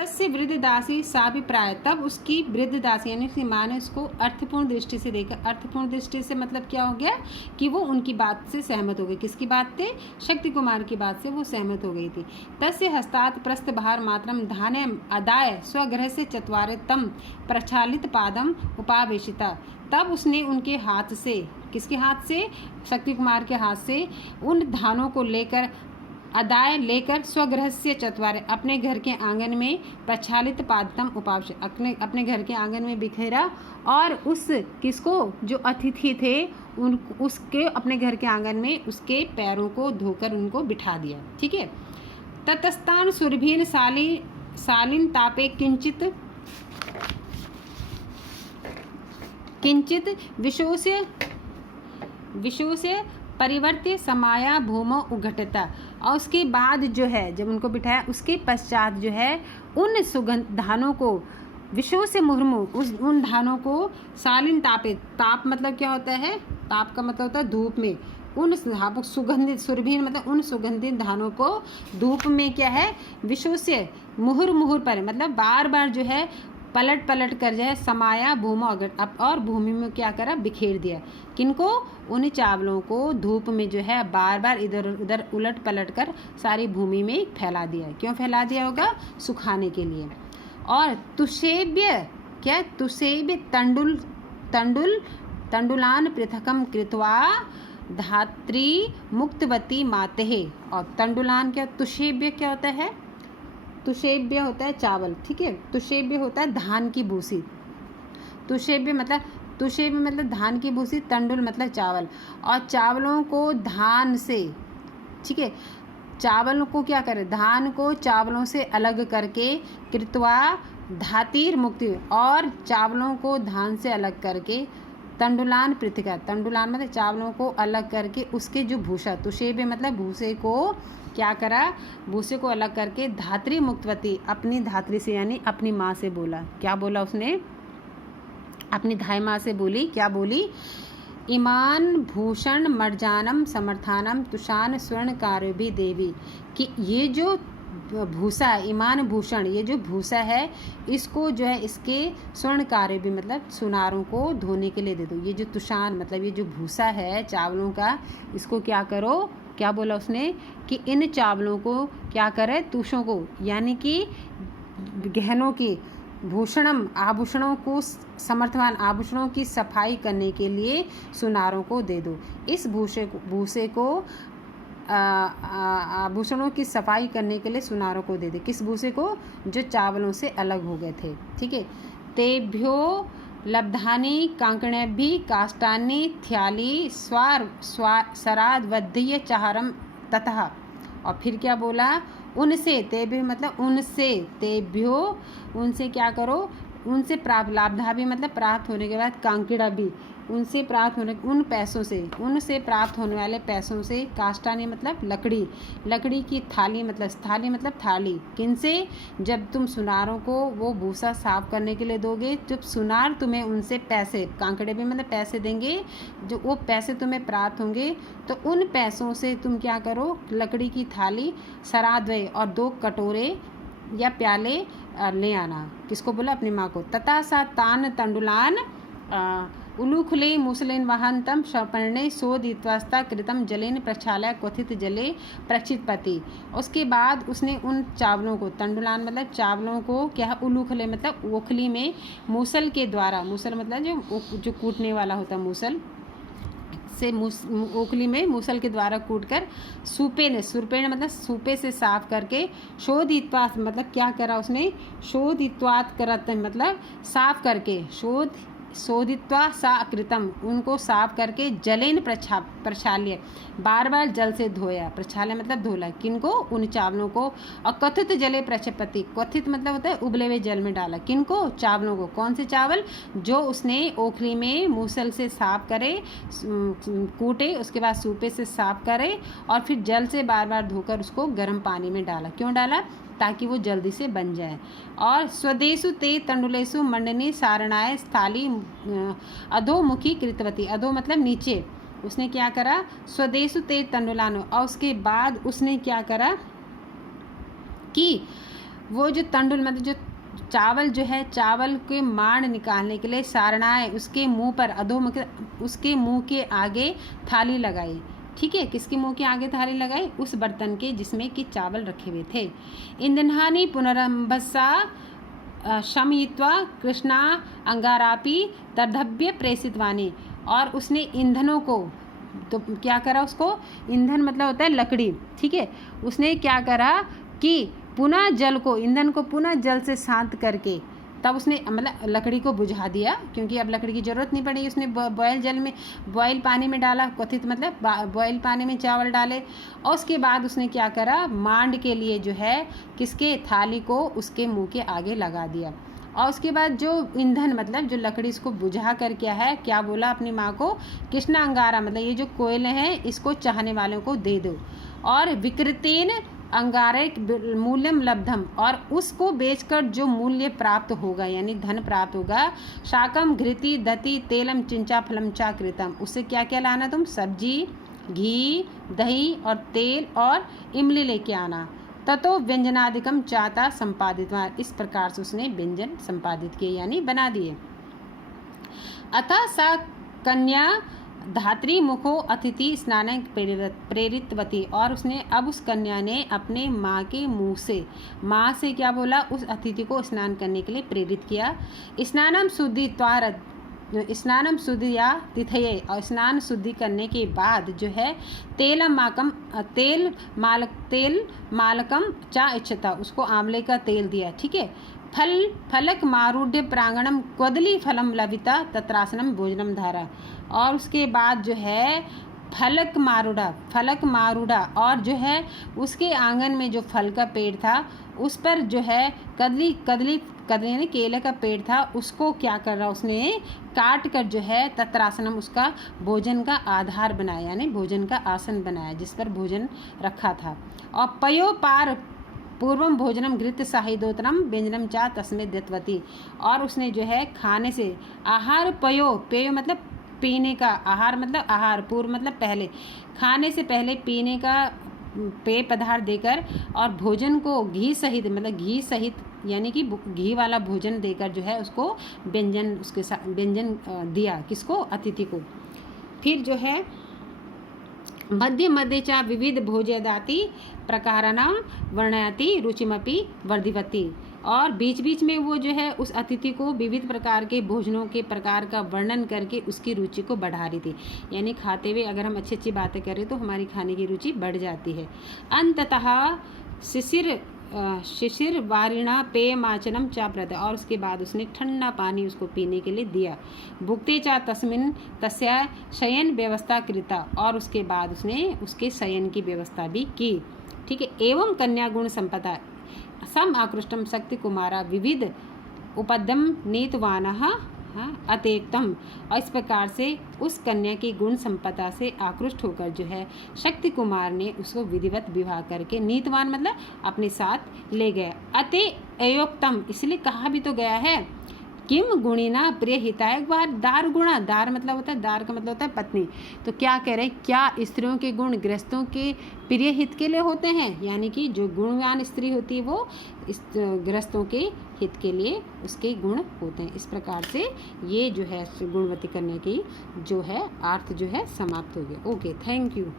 तस्य वृद्ध दासी साभिप्राय, तब उसकी वृद्ध दासी यानी उसकी माँ ने उसको अर्थपूर्ण दृष्टि से देखा। अर्थपूर्ण दृष्टि से मतलब क्या हो गया कि वो उनकी बात से सहमत हो गई। किसकी बात से? शक्ति कुमार की बात से वो सहमत हो गई थी। तस्य हस्तात् प्रस्थभार मात्रम धान्यम आदाय स्वगृह से चत्वारे तम प्रक्षालित पादम उपावेशिता, तब उसने उनके हाथ से, किसके हाथ से? शक्ति कुमार के हाथ से उन धानों को लेकर अदाय लेकर स्वगृह से चत्वारे, अपने घर के आंगन में प्रक्षालित पादतम उपावश, अपने घर के आंगन में बिखेरा और उस किसको? जो अतिथि थे उन उसके अपने घर के आंगन में उसके पैरों को धोकर उनको बिठा दिया। ठीक है। ततस्तान सुरभीन सालिन तापे किंचित विशोस्य परिवर्त्य समाया भूमो उघटता, और उसके बाद जो है जब उनको बिठाया उसके पश्चात जो है उन सुगंध धानों को विशो से मुहर्मु उन धानों को सालिन तापे, ताप मतलब क्या होता है? ताप का मतलब होता है धूप में, उन सुगंधित सुरभीन मतलब उन सुगंधित धानों को धूप में क्या है? विशो से मुहुर पर मतलब बार बार जो है पलट कर जो है समाया भूमो और भूमि में क्या करा? बिखेर दिया। किनको? उन चावलों को धूप में जो है बार बार इधर उधर उलट पलट कर सारी भूमि में फैला दिया। क्यों फैला दिया होगा? सुखाने के लिए। और तुषेब्य क्या? तुषेब्य तंडुलान पृथकम कृत्वा धात्री मुक्तवती माते। और तंडुलान क्या? तुषेब्य क्या होता है? तुषेब्य होता है चावल। ठीक है। तुषेब्य होता है धान की भूसी। तुषेब्य मतलब धान की भूसी, तंडुल मतलब चावल। और चावलों को धान से, ठीक है, चावलों को क्या करें? धान को चावलों से अलग करके कृत्वा धातिर मुक्ति, और चावलों को धान से अलग करके तंडुलान पृथका, तंडुलान मतलब चावलों को अलग करके उसके जो भूसा, तुषेब्य मतलब भूसे को क्या करा? भूसे को अलग करके धात्री मुक्तवती, अपनी धात्री से यानी अपनी माँ से बोला। क्या बोला उसने? अपनी धाई माँ से बोली। क्या बोली? ईमान भूषण मर्जानम समर्थानम तुषान स्वर्ण कार्य भी देवी, कि ये जो भूसा है, ईमान भूषण, ये जो भूसा है इसको जो है इसके स्वर्ण कार्य भी मतलब सुनारों को धोने के लिए दे दो। ये जो तुषान मतलब ये जो भूसा है चावलों का, इसको क्या करो? क्या बोला उसने? कि इन चावलों को क्या करे? तुषों को यानी कि गहनों की, भूषणम आभूषणों को, समर्थवान आभूषणों की सफाई करने के लिए सुनारों को दे दो। इस भूसे को आभूषणों की सफाई करने के लिए सुनारों को दे दे। किस भूसे को? जो चावलों से अलग हो गए थे। ठीक है। तेभ्यो लब्धानी कांकणेभ्यः काष्ठानि थ्याली सराद्वद्य चाहरम ततः। और फिर क्या बोला? उनसे, तेभ्यो मतलब उनसे, तेभ्यो उनसे क्या करो? उनसे प्राप्त, लाभधा भी मतलब प्राप्त होने के बाद, कांकिड़ा भी उनसे प्राप्त होने, उन पैसों से, उनसे प्राप्त होने वाले पैसों से, काष्ठानी मतलब लकड़ी, लकड़ी की थाली मतलब थाली। किनसे? जब तुम सुनारों को वो भूसा साफ करने के लिए दोगे, जब सुनार तुम्हें उनसे पैसे, कांकड़े भी मतलब पैसे देंगे, जो वो पैसे तुम्हें प्राप्त होंगे तो उन पैसों से तुम क्या करो? लकड़ी की थाली, सराद्वय और 2 कटोरे या प्याले ले आना। किसको बोला? अपनी माँ को। तथा सा तान तंडुलान उलूखले मुसलेन वाहनतम शपर्णे सोदित्वास्ता कृतम जलेन प्रक्षालय क्वथित जले प्रक्षितपति। उसके बाद उसने उन चावलों को, तंडुलान मतलब चावलों को क्या? उलूखले मतलब ओखली में मूसल के द्वारा, मूसल मतलब जो कूटने वाला होता है, मूसल से ओखली में मूसल के द्वारा कूटकर सुरपेण मतलब सूपे से साफ करके शोधित्वात मतलब क्या करा उसने? शोधित्वात करत मतलब साफ करके, शोधित्वा सा कृतम उनको साफ करके जलेन प्रक्षाल्य बार बार जल से धोया। प्रक्षाल्य मतलब धोला। किनको? उन चावलों को। और कथित जले प्रक्षपति, कथित मतलब होता है उबले हुए जल में डाला। किनको? चावलों को। कौन से चावल? जो उसने ओखली में मूसल से साफ करे, कूटे, उसके बाद सूपे से साफ करे और फिर जल से बार बार धोकर उसको गर्म पानी में डाला। क्यों डाला? ताकि वो जल्दी से बन जाए। और स्वदेशु ते तंडुलेशु मंडनी सारणाय स्थाली अधोमुखी कृतवती, अधो मतलब नीचे। उसने क्या करा? स्वदेशु ते तंडुलानो, और उसके बाद उसने क्या करा कि वो जो तंडुल मतलब जो चावल जो है, चावल के मांड निकालने के लिए सारणाएँ उसके मुंह पर अधोमुख, उसके मुंह के आगे थाली लगाई। ठीक है, किसके मुंह के आगे थाली लगाई? उस बर्तन के जिसमें कि चावल रखे हुए थे। इंधनानि पुनरंभसा शमयित्वा कृष्णा अंगारापि तर्धभ्य प्रेषितवानी। और उसने ईंधनों को, तो क्या करा उसको? ईंधन मतलब होता है लकड़ी। ठीक है, उसने क्या करा कि पुनः जल को, ईंधन को पुनः जल से शांत करके तब उसने मतलब लकड़ी को बुझा दिया, क्योंकि अब लकड़ी की ज़रूरत नहीं पड़ी। उसने बॉयल जल में, बॉयल पानी में डाला, कथित मतलब बॉयल पानी में चावल डाले। और उसके बाद उसने क्या करा? मांड के लिए जो है किसके थाली को उसके मुंह के आगे लगा दिया। और उसके बाद जो ईंधन मतलब जो लकड़ी, इसको बुझा कर क्या बोला अपनी माँ को? कृष्णा अंगारा मतलब ये जो कोयले हैं इसको चाहने वालों को दे दो। और विकृतेन अंगारे मूल्यम लब्धम, और उसको बेचकर जो मूल्य प्राप्त होगा यानी धन प्राप्त होगा, शाकम घृति दति तेलम चिंचा फलम चा कृतम, उससे क्या क्या लाना तुम? सब्जी, घी, दही और तेल और इमली लेके आना। ततो व्यंजनादिकम चाता संपादितवान, इस प्रकार से उसने व्यंजन संपादित किए यानी बना दिए। अतः सा कन्या धात्री मुखो अतिथि स्नान प्रेरितवती, और उसने अब उस कन्या ने अपने माँ के मुँह से, माँ से क्या बोला? उस अतिथि को स्नान करने के लिए प्रेरित किया। स्नानम शुद्धित्वारत, स्नानम शुद्धिया तिथये, और स्नान शुद्धि करने के बाद जो है तेल मालकम चा इच्छता, उसको आंवले का तेल दिया। ठीक है, फलक मारूढ़ प्रांगणम क्वदली फलम लविता तत्रासनम भोजनम धारा, और उसके बाद जो है फलक मारूढ़ा, और जो है उसके आंगन में जो फल का पेड़ था उस पर जो है कदली यानी केले का पेड़ था, उसको क्या कर रहा? उसने काट कर जो है तत्रासनम, उसका भोजन का आधार बनाया यानी भोजन का आसन बनाया जिस पर भोजन रखा था। और पयो पार पूर्वम भोजनम घृत साहिदोतरम व्यंजनम चा तस्मे दत्वती, और उसने जो है खाने से आहार पेय मतलब पीने का, आहार मतलब आहार, पूर्व मतलब पहले, खाने से पहले पीने का पेय पदार्थ देकर, और भोजन को घी सहित मतलब घी सहित यानी कि घी वाला भोजन देकर जो है उसको व्यंजन, उसके साथ व्यंजन दिया। किसको? अतिथि को। फिर जो है मध्य मध्य चा विविध भोज्यदाति प्रकाराणां वर्णयति रुचिमपि वर्धिवति, और बीच बीच में वो जो है उस अतिथि को विविध प्रकार के भोजनों के प्रकार का वर्णन करके उसकी रुचि को बढ़ा रही थी। यानी खाते हुए अगर हम अच्छी अच्छी बातें करें तो हमारी खाने की रुचि बढ़ जाती है। अंततः शिशिर वारिणा पेयमाचनम चा प्रद, और उसके बाद उसने ठंडा पानी उसको पीने के लिए दिया। भुक्ते चा तस्मिन तस्या शयन व्यवस्था कृता, और उसके बाद उसने उसके शयन की व्यवस्था भी की। ठीक है, एवं कन्या गुण संपदा सम आकृष्टम शक्ति कुमारा विविध उपदम नीतवानः अतेक्तम, और इस प्रकार से उस कन्या की गुण संपदा से आकृष्ट होकर जो है शक्ति कुमार ने उसको विधिवत विवाह करके, नीतवान मतलब अपने साथ ले गया। अते अयोक्तम, इसलिए कहा भी तो गया है किम गुणिना प्रिय हिताय, एक बार दार गुणा, दार मतलब होता है, दार का मतलब होता है पत्नी। तो क्या कह रहे हैं? क्या स्त्रियों के गुण गृहस्थों के प्रिय हित के लिए होते हैं, यानी कि जो गुणवान स्त्री होती है वो इस गृहस्थों के हित के लिए उसके गुण होते हैं। इस प्रकार से ये जो है गुणवती करने की जो है अर्थ जो है समाप्त हो गया। Okay, thank you.